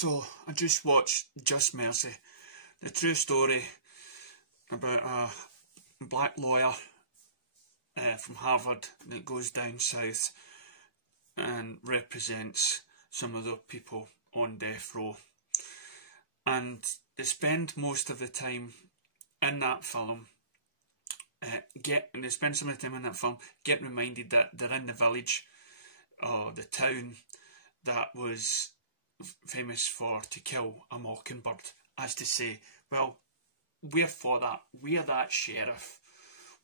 So I just watched Just Mercy, the true story about a black lawyer from Harvard that goes down south and represents some of the people on death row. And they spend most of the time in that film, getting reminded that they're in the village or the town that was famous for To Kill a Mockingbird, as to say, well, we're for that, we're that sheriff,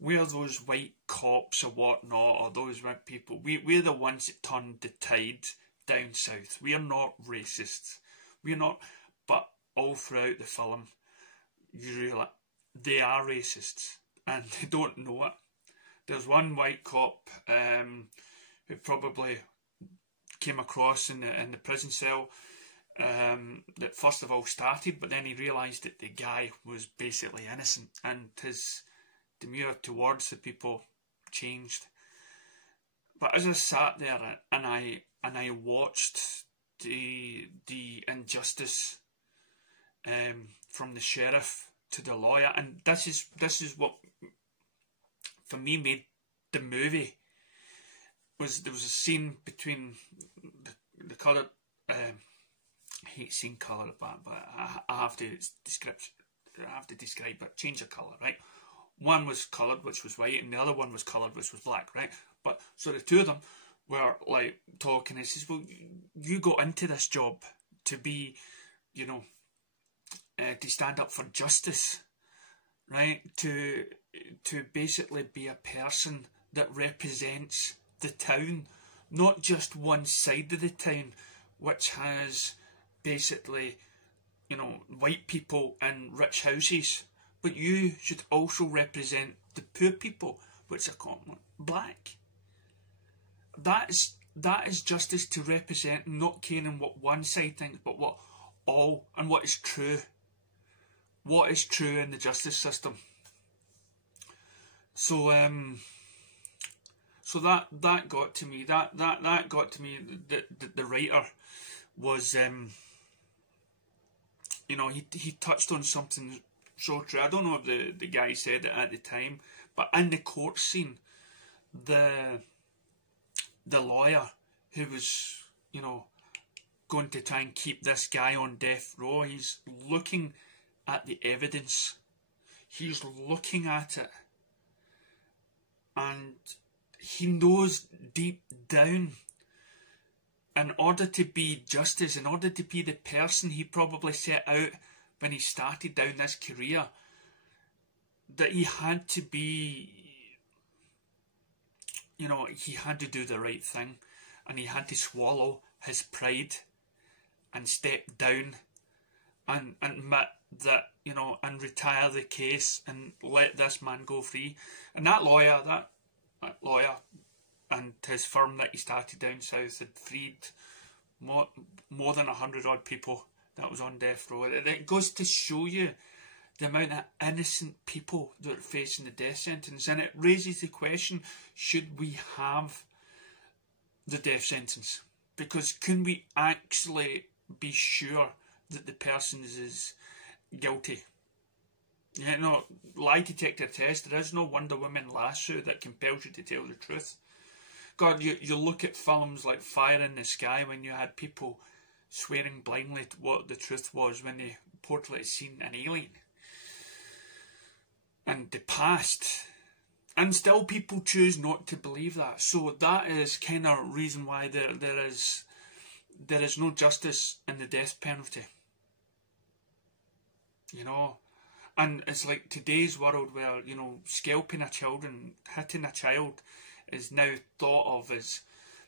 we're those white cops or whatnot, or those white people, we're the ones that turned the tide down south. We're not racists, we're not. But all throughout the film you realise they are racists and they don't know it. There's one white cop who probably came across in the prison cell that first of all started, but then he realised that the guy was basically innocent, and his demeanour towards the people changed. But as I sat there and I watched the injustice from the sheriff to the lawyer, and this is what for me made the movie. There was a scene between the coloured, I hate saying colour, but I have to describe it, change the colour, right? One was coloured, which was white, and the other one was coloured, which was black, right? But so the two of them were like talking, and he says, well, you got into this job to be, you know, to stand up for justice, right? To basically be a person that represents the town, not just one side of the town, which has basically, you know, white people in rich houses, but you should also represent the poor people, which are common black. That is justice, to represent, not caring what one side thinks, but what all, and what is true. What is true in the justice system. So so that got to me. That got to me. The writer was, you know, he touched on something so true. I don't know if the guy said it at the time, but in the court scene, the lawyer who was, you know, going to try and keep this guy on death row, he's looking at the evidence. He's looking at it, and he knows deep down, in order to be justice, in order to be the person he probably set out when he started down this career, that he had to be, you know, he had to do the right thing, and he had to swallow his pride and step down and admit that, you know, and retire the case and let this man go free. And that lawyer and his firm that he started down south had freed more than 100 odd people that was on death row. It goes to show you the amount of innocent people that are facing the death sentence, and it raises the question, should we have the death sentence? Because can we actually be sure that the person is guilty? You know, lie detector test, there is no Wonder Woman lasso that compels you to tell the truth. God, you look at films like Fire in the Sky, when you had people swearing blindly to what the truth was when they portrayed seen an alien. And the past. And still people choose not to believe that. So that is kind of reason why there is no justice in the death penalty. You know? And it's like today's world where, you know, scalping a child and hitting a child is now thought of as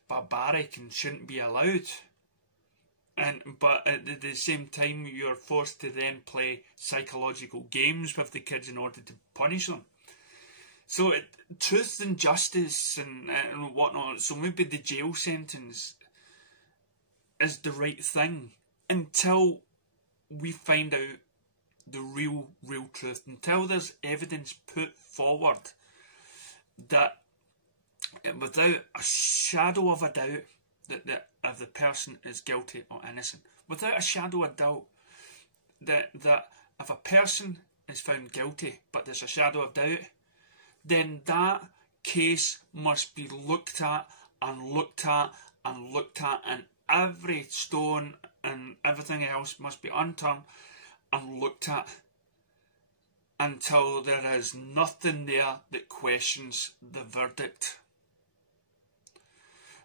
barbaric and shouldn't be allowed. But at the same time, you're forced to then play psychological games with the kids in order to punish them. So truth and justice and whatnot. So maybe the jail sentence is the right thing until we find out the real truth, until there's evidence put forward that without a shadow of a doubt that if the person is guilty or innocent. without a shadow of doubt that if a person is found guilty but there's a shadow of doubt, then that case must be looked at and looked at and looked at, and every stone and everything else must be unturned and looked at until there is nothing there that questions the verdict.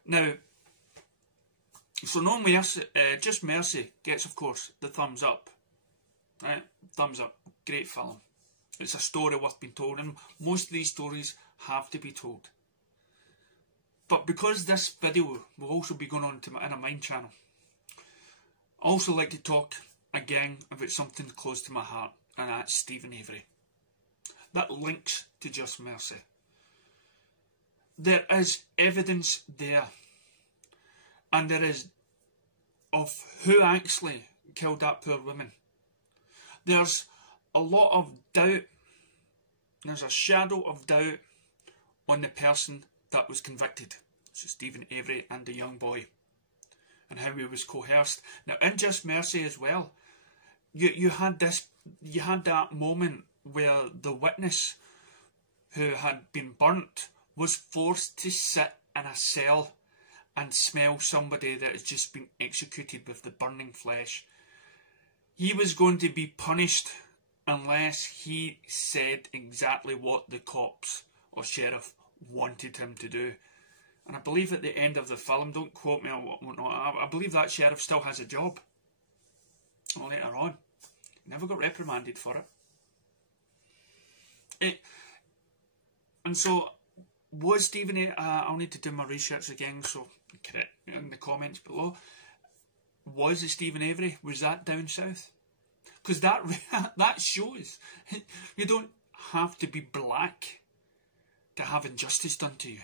Now, so no mercy, Just Mercy gets, of course, the thumbs up. Right? Thumbs up. Great film. It's a story worth being told, and most of these stories have to be told. But because this video will also be going on to my Inner Mind channel, I also like to talk again about something close to my heart, and that's Steven Avery. That links to Just Mercy. There is evidence there, and there is of who actually killed that poor woman. There's a lot of doubt, there's a shadow of doubt on the person that was convicted. So Steven Avery and the young boy, and how he was coerced. Now in Just Mercy as well, you had that moment where the witness who had been burnt was forced to sit in a cell and smell somebody that has just been executed with the burning flesh. He was going to be punished unless he said exactly what the cops or sheriff wanted him to do. And I believe at the end of the film, don't quote me on whatnot, I believe that sheriff still has a job later on. He never got reprimanded for it. And so, was Steven Avery, I'll need to do my research again, so correct in the comments below. Was it Steven Avery? Was that down south? Because that shows you don't have to be black to have injustice done to you.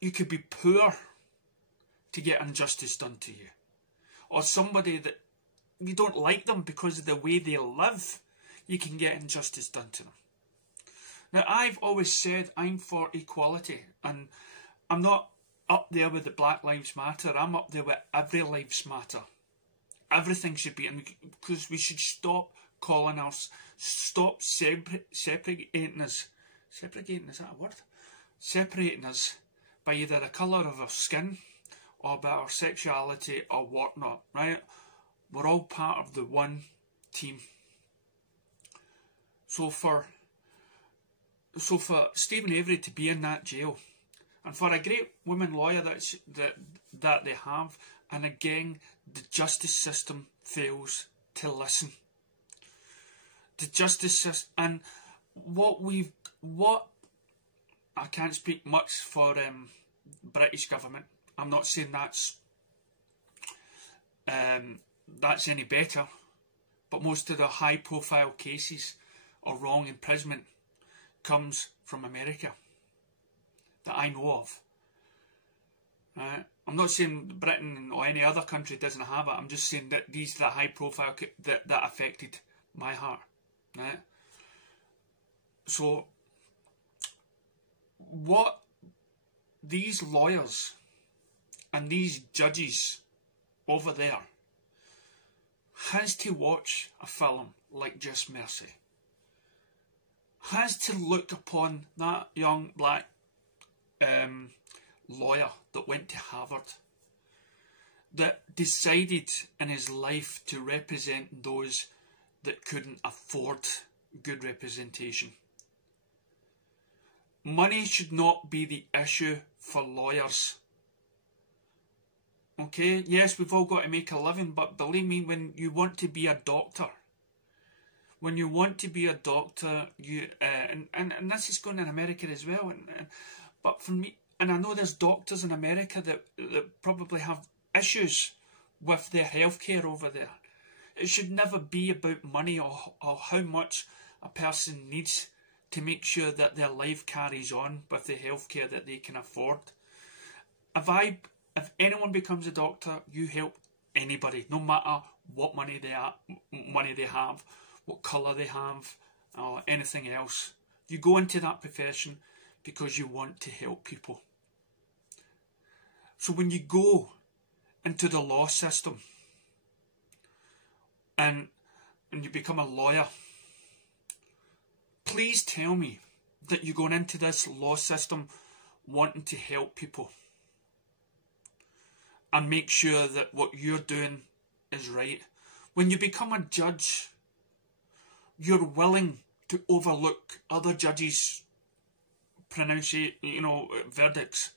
You could be poor to get injustice done to you, or somebody that you don't like them because of the way they live, you can get injustice done to them. Now, I've always said I'm for equality, and I'm not up there with the Black Lives Matter. I'm up there with every lives matter. Everything should be, because we should stop calling us, stop separating us. Segregating, is that a word? Separating us by either the colour of our skin or by our sexuality or whatnot, right? We're all part of the one team. So for Steven Avery to be in that jail, and for a great woman lawyer that they have, and again, the justice system fails to listen. The justice system, and what I can't speak much for British government. I'm not saying that's any better, but most of the high-profile cases or wrong imprisonment comes from America that I know of. I'm not saying Britain or any other country doesn't have it. I'm just saying that these are the high-profile that affected my heart. Right? So, what these lawyers and these judges over there has to watch a film like Just Mercy, has to look upon that young black lawyer that went to Harvard, that decided in his life to represent those that couldn't afford good representation. Money should not be the issue for lawyers. Okay, yes, we've all got to make a living, but believe me, when you want to be a doctor, and this is going in America as well, but for me, and I know there's doctors in America that probably have issues with their healthcare over there. It should never be about money or how much a person needs to make sure that their life carries on with the healthcare that they can afford. If anyone becomes a doctor, you help anybody, no matter what money they have, what colour they have, or anything else. You go into that profession because you want to help people. So when you go into the law system and you become a lawyer, please tell me that you're going into this law system wanting to help people and make sure that what you're doing is right. When you become a judge, you're willing to overlook other judges' verdicts,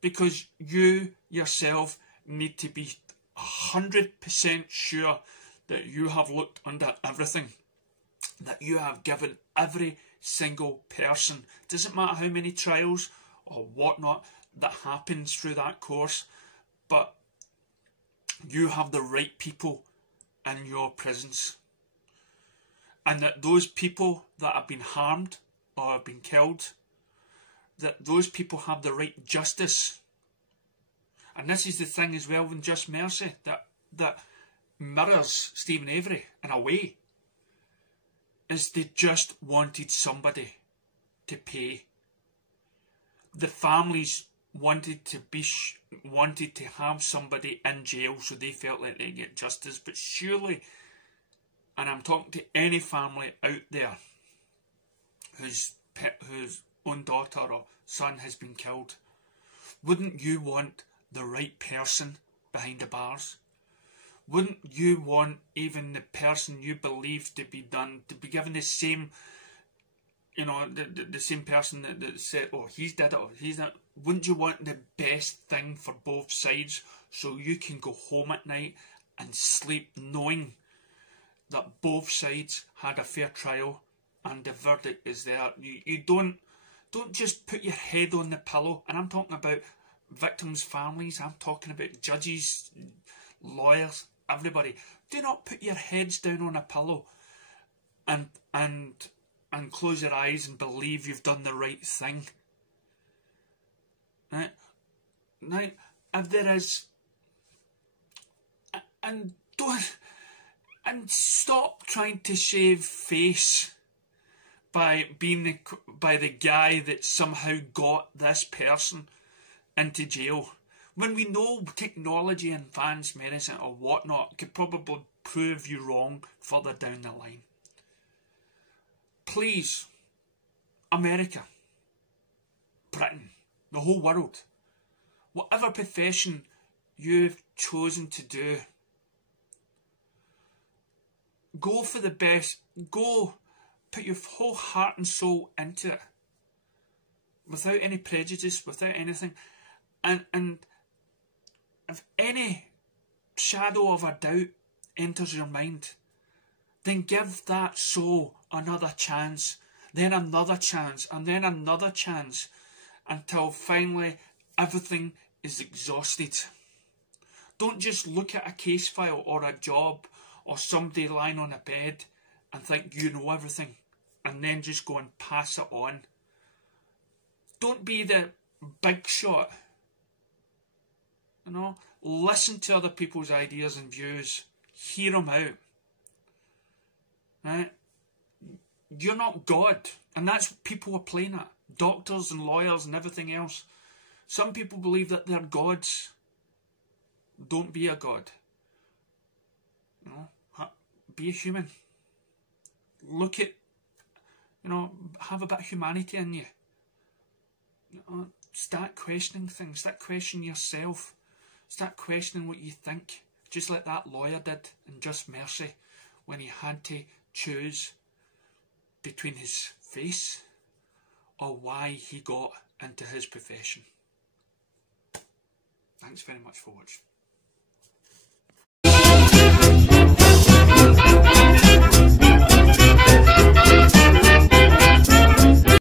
because you yourself need to be 100% sure that you have looked under everything, that you have given every single person, doesn't matter how many trials or whatnot that happens through that course, but you have the right people in your prisons, and that those people that have been harmed or have been killed, that those people have the right justice. And this is the thing as well with Just Mercy, that mirrors Stephen Avery in a way, is they just wanted somebody to pay. The families wanted to have somebody in jail so they felt like they get justice. But surely, and I'm talking to any family out there whose own daughter or son has been killed, wouldn't you want the right person behind the bars? Wouldn't you want even the person you believe to be done to be given the same, the same person that said, oh, he's did it or he's not? Wouldn't you want the best thing for both sides so you can go home at night and sleep knowing that both sides had a fair trial and the verdict is there? You don't just put your head on the pillow. And I'm talking about victims' families, I'm talking about judges, lawyers, everybody. Do not put your heads down on a pillow and close your eyes and believe you've done the right thing. Right? Now, if there is, and stop trying to save face by the guy that somehow got this person into jail, when we know technology and advanced medicine or whatnot could probably prove you wrong further down the line. Please, America, Britain, the whole world, whatever profession you've chosen to do, go for the best. Go put your whole heart and soul into it, without any prejudice, without anything. And if any shadow of a doubt enters your mind, then give that soul another chance, then another chance, and then another chance, until finally everything is exhausted. Don't just look at a case file or a job or somebody lying on a bed and think you know everything, and then just go and pass it on. Don't be the big shot. Listen to other people's ideas and views. Hear them out. Right? You're not God. And that's what people are playing at. Doctors and lawyers and everything else. Some people believe that they're gods. Don't be a god. Be a human. Look at, have a bit of humanity in you. Start questioning things. Start questioning yourself. Start questioning what you think. Just like that lawyer did in Just Mercy, when he had to choose between his face or why he got into his profession. Thanks very much for watching.